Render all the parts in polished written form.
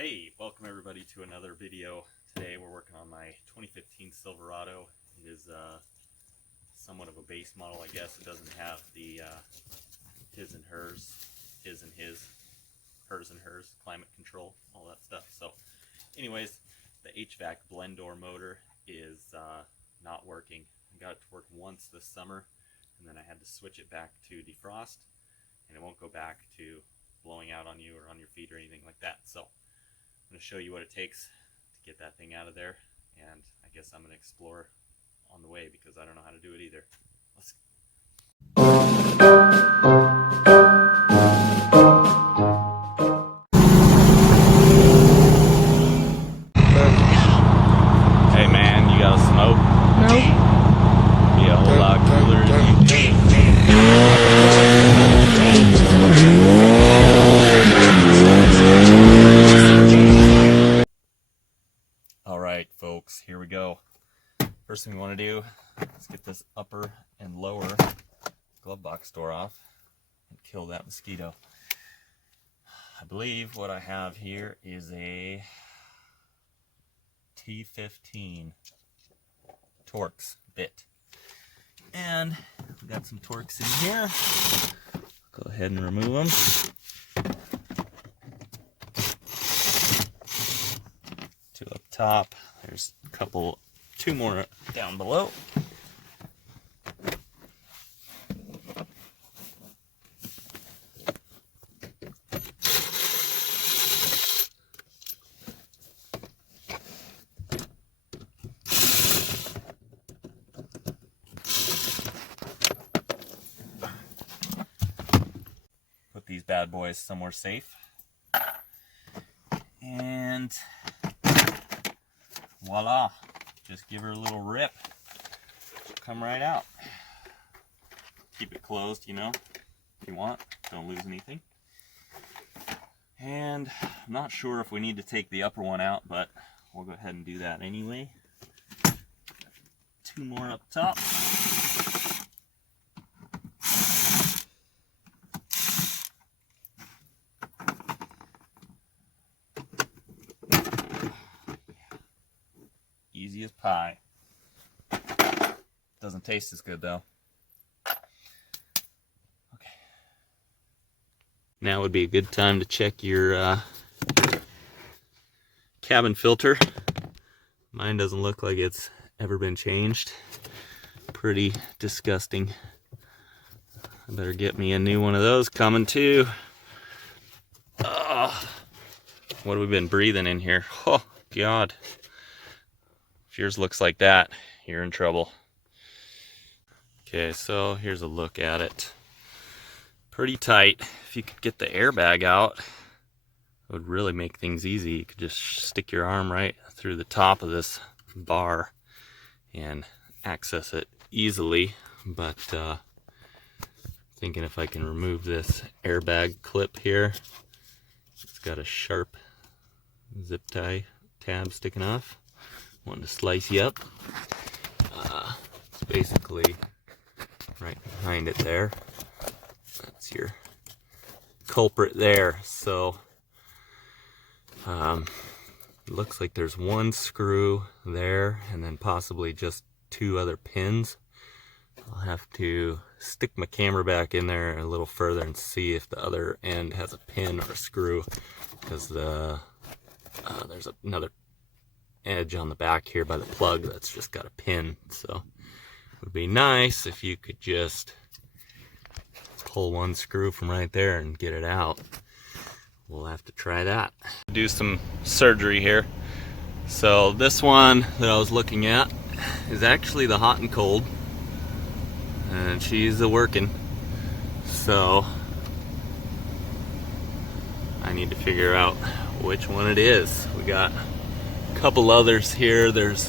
Hey, welcome everybody to another video. Today we're working on my 2015 Silverado. It is somewhat of a base model, I guess. It doesn't have the his and hers, his and his, hers and hers, climate control, all that stuff. So anyways, the HVAC blend door motor is not working. I got it to work once this summer, and then I had to switch it back to defrost, and it won't go back to blowing out on you or on your feet or anything like that. So I'm going to show you what it takes to get that thing out of there, and I guess I'm going to explore on the way because I don't know how to do it either. Let's Hey man, you got a smoke? No. Be a whole lot cooler than you think. Alright folks, here we go. First thing we want to do is get this upper and lower glove box door off and kill that mosquito. I believe what I have here is a T15 Torx bit. And we got some Torx in here. Go ahead and remove them. Two up top. There's a couple, two more down below. Put these bad boys somewhere safe. And voila, just give her a little rip. She'll come right out. Keep it closed, you know, if you want. Don't lose anything. And I'm not sure if we need to take the upper one out, but we'll go ahead and do that anyway. Two more up top. Easy as pie. Doesn't taste as good though. Okay. Now would be a good time to check your cabin filter. Mine doesn't look like it's ever been changed. Pretty disgusting. I better get me a new one of those coming too. What have we been breathing in here? Oh God. If yours looks like that, you're in trouble. Okay, so here's a look at it. Pretty tight. If you could get the airbag out, it would really make things easy. You could just stick your arm right through the top of this bar and access it easily. But thinking if I can remove this airbag clip here, it's got a sharp zip tie tab sticking off. Wanting to slice you up. It's basically right behind it there. That's your culprit there. So looks like there's one screw there and then possibly just two other pins. I'll have to stick my camera back in there a little further and see if the other end has a pin or a screw, because there's another edge on the back here by the plug that's just got a pin. So it would be nice if you could just pull one screw from right there and get it out. We'll have to try that. Do some surgery here. So this one that I was looking at is actually the hot and cold, and she's working. So I need to figure out which one it is. We got couple others here. There's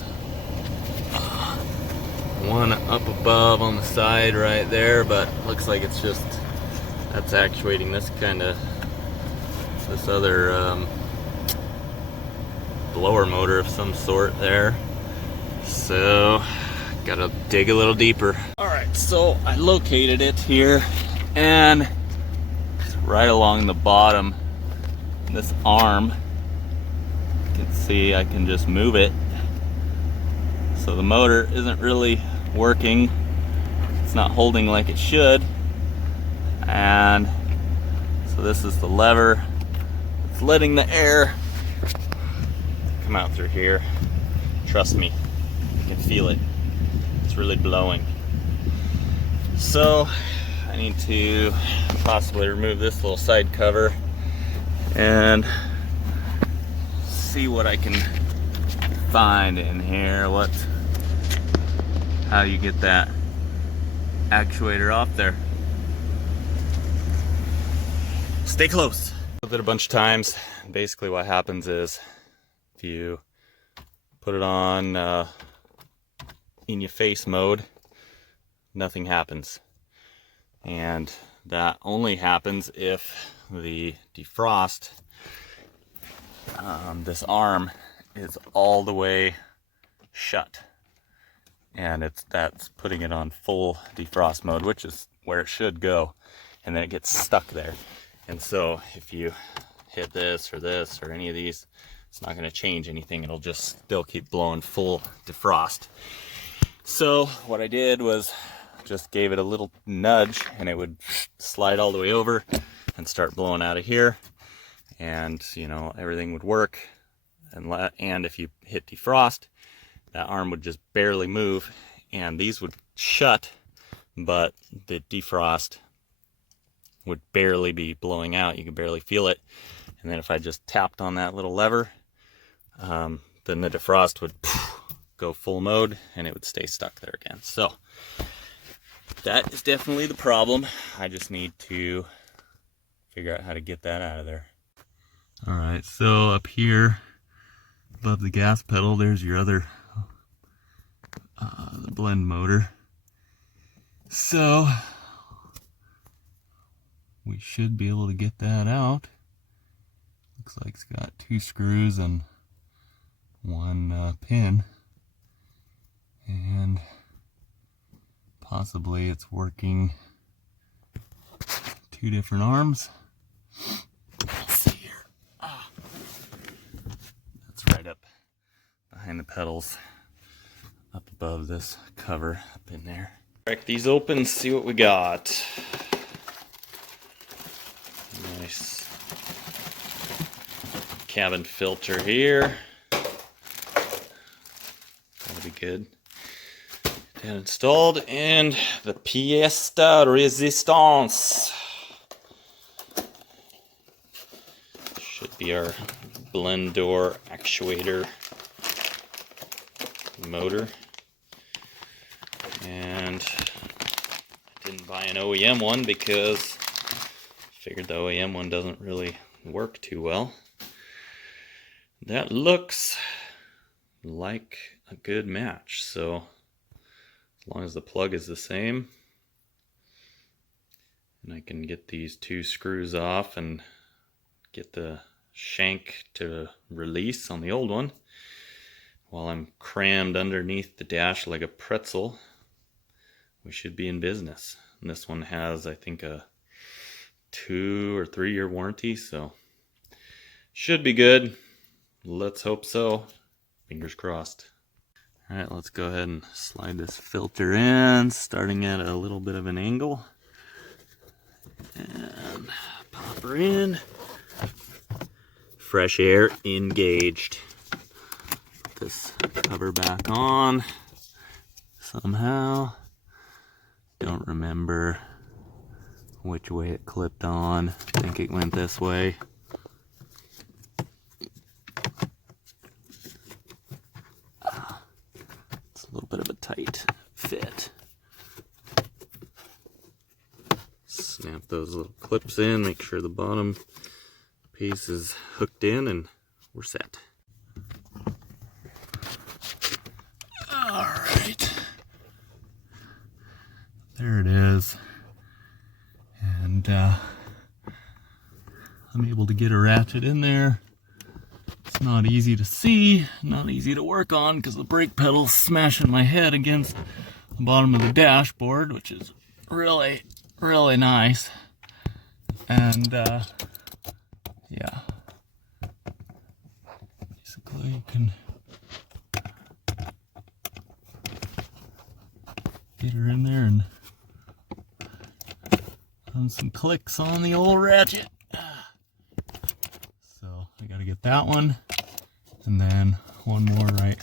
one up above on the side right there, but looks like it's just that's actuating this other blower motor of some sort there. So gotta dig a little deeper. All right, so I located it here, and it's right along the bottom, this arm can see I can just move it. So the motor isn't really working. It's not holding like it should. And so this is the lever. It's letting the air come out through here. Trust me, you can feel it. It's really blowing. So I need to possibly remove this little side cover and see what I can find in here. How you get that actuator off there. Stay close. I did it a bunch of times. Basically what happens is if you put it on in your face mode, nothing happens. And that only happens if the defrost, this arm is all the way shut. And that's putting it on full defrost mode, which is where it should go. And then it gets stuck there. And so if you hit this or any of these, it's not going to change anything. It'll just still keep blowing full defrost. So what I did was just gave it a little nudge and it would slide all the way over and start blowing out of here. And you know, everything would work. And if you hit defrost, that arm would just barely move and these would shut, but the defrost would barely be blowing out. You could barely feel it. And then if I just tapped on that little lever, then the defrost would go full mode and it would stay stuck there again. So that is definitely the problem. I just need to figure out how to get that out of there. All right, so up here above the gas pedal, there's your other the blend motor. So we should be able to get that out. Looks like it's got 2 screws and 1 pin, and possibly it's working 2 different arms. Let's see here. That's right up behind the pedals, up above this cover up in there. Crack these open, see what we got. Nice cabin filter here. That'll be good. That installed, and the pièce de résistance should be our blend door actuator motor. And I didn't buy an OEM one because I figured the OEM one doesn't really work too well. That looks like a good match, so as long as the plug is the same and I can get these 2 screws off and get the shank to release on the old one while I'm crammed underneath the dash like a pretzel, we should be in business. And this one has, I think, a 2 or 3 year warranty, so should be good. Let's hope so. Fingers crossed. All right, let's go ahead and slide this filter in, starting at a little bit of an angle. And pop her in. Fresh air engaged. Put this cover back on somehow. Don't remember which way it clipped on. I think it went this way. It's a little bit of a tight fit. Snap those little clips in, make sure the bottom piece is hooked in, and we're set. Alright. There it is. And I'm able to get a ratchet in there. It's not easy to see, not easy to work on because the brake pedal's smashing my head against the bottom of the dashboard, which is really, really nice. And yeah, you Basically, you can get her in there and run some clicks on the old ratchet. So I gotta get that one, and then one more right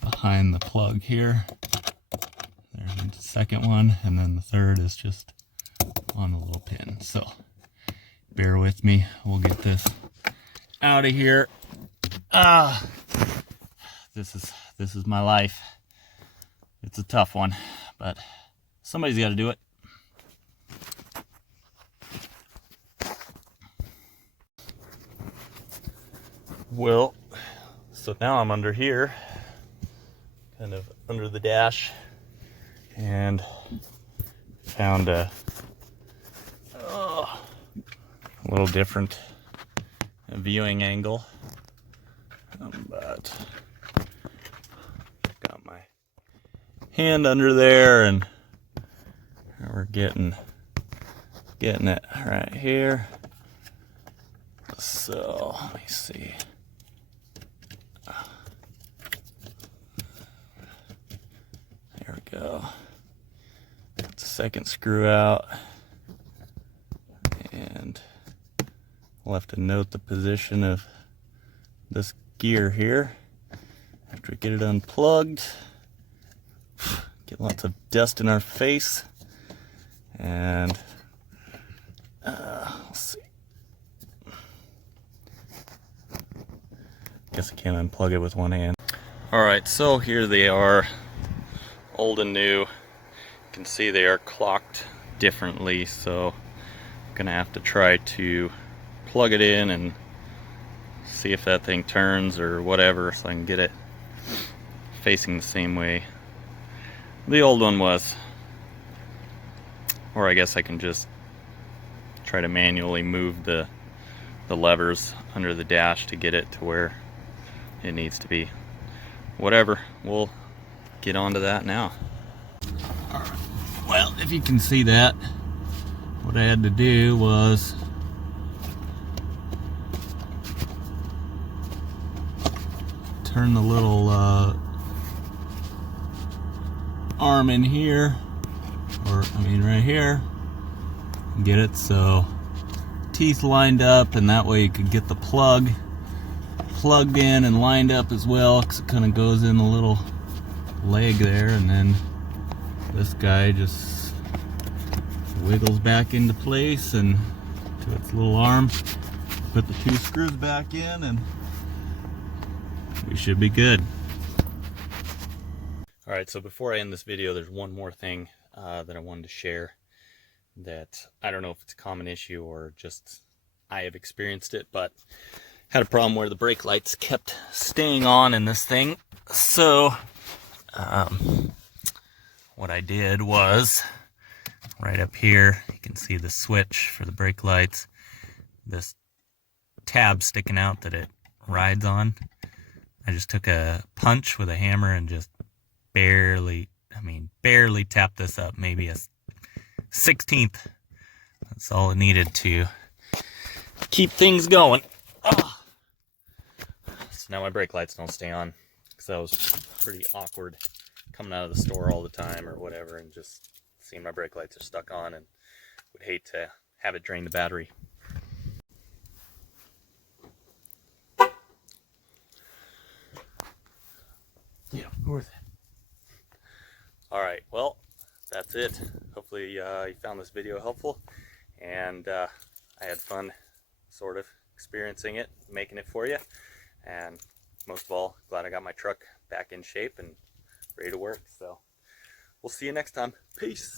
behind the plug here. There's the second one, and then the third is just on the little pin. So bear with me, we'll get this out of here. This is my life. It's a tough one, but somebody's got to do it. Well, so now I'm under here, kind of under the dash, and found a little different viewing angle, but got my hand under there, and we're getting it right here. So let me see. There we go. Get the second screw out, and we'll have to note the position of this gear here after we get it unplugged. Get lots of dust in our face, and let's see. Guess I can't unplug it with one hand. All right, so here they are, old and new. You can see they are clocked differently, so I'm gonna have to try to plug it in and see if that thing turns or whatever, so I can get it facing the same way the old one was. Or I guess I can just try to manually move the levers under the dash to get it to where it needs to be. Whatever, we'll get onto that now. Alright, well, if you can see that, what I had to do was turn the little arm in here, or I mean right here, and get it so teeth lined up, and that way you could get the plug plugged in and lined up as well, because it kind of goes in the little leg there, and then this guy just wiggles back into place and to its little arm. Put the two screws back in and we should be good. Alright, so before I end this video, there's one more thing that I wanted to share that I don't know if it's a common issue or just I have experienced it, but had a problem where the brake lights kept staying on in this thing. So what I did was, right up here you can see the switch for the brake lights, this tab sticking out that it rides on. I just took a punch with a hammer and just barely tapped this up, maybe a 1/16. That's all it needed to keep things going. So now my brake lights don't stay on, because that was pretty awkward coming out of the store all the time or whatever and just seeing my brake lights are stuck on, and would hate to have it drain the battery. Yeah, worth it. Alright, well, that's it. Hopefully you found this video helpful, and I had fun sort of experiencing it, making it for you, and most of all, glad I got my truck back in shape and ready to work. So we'll see you next time. Peace.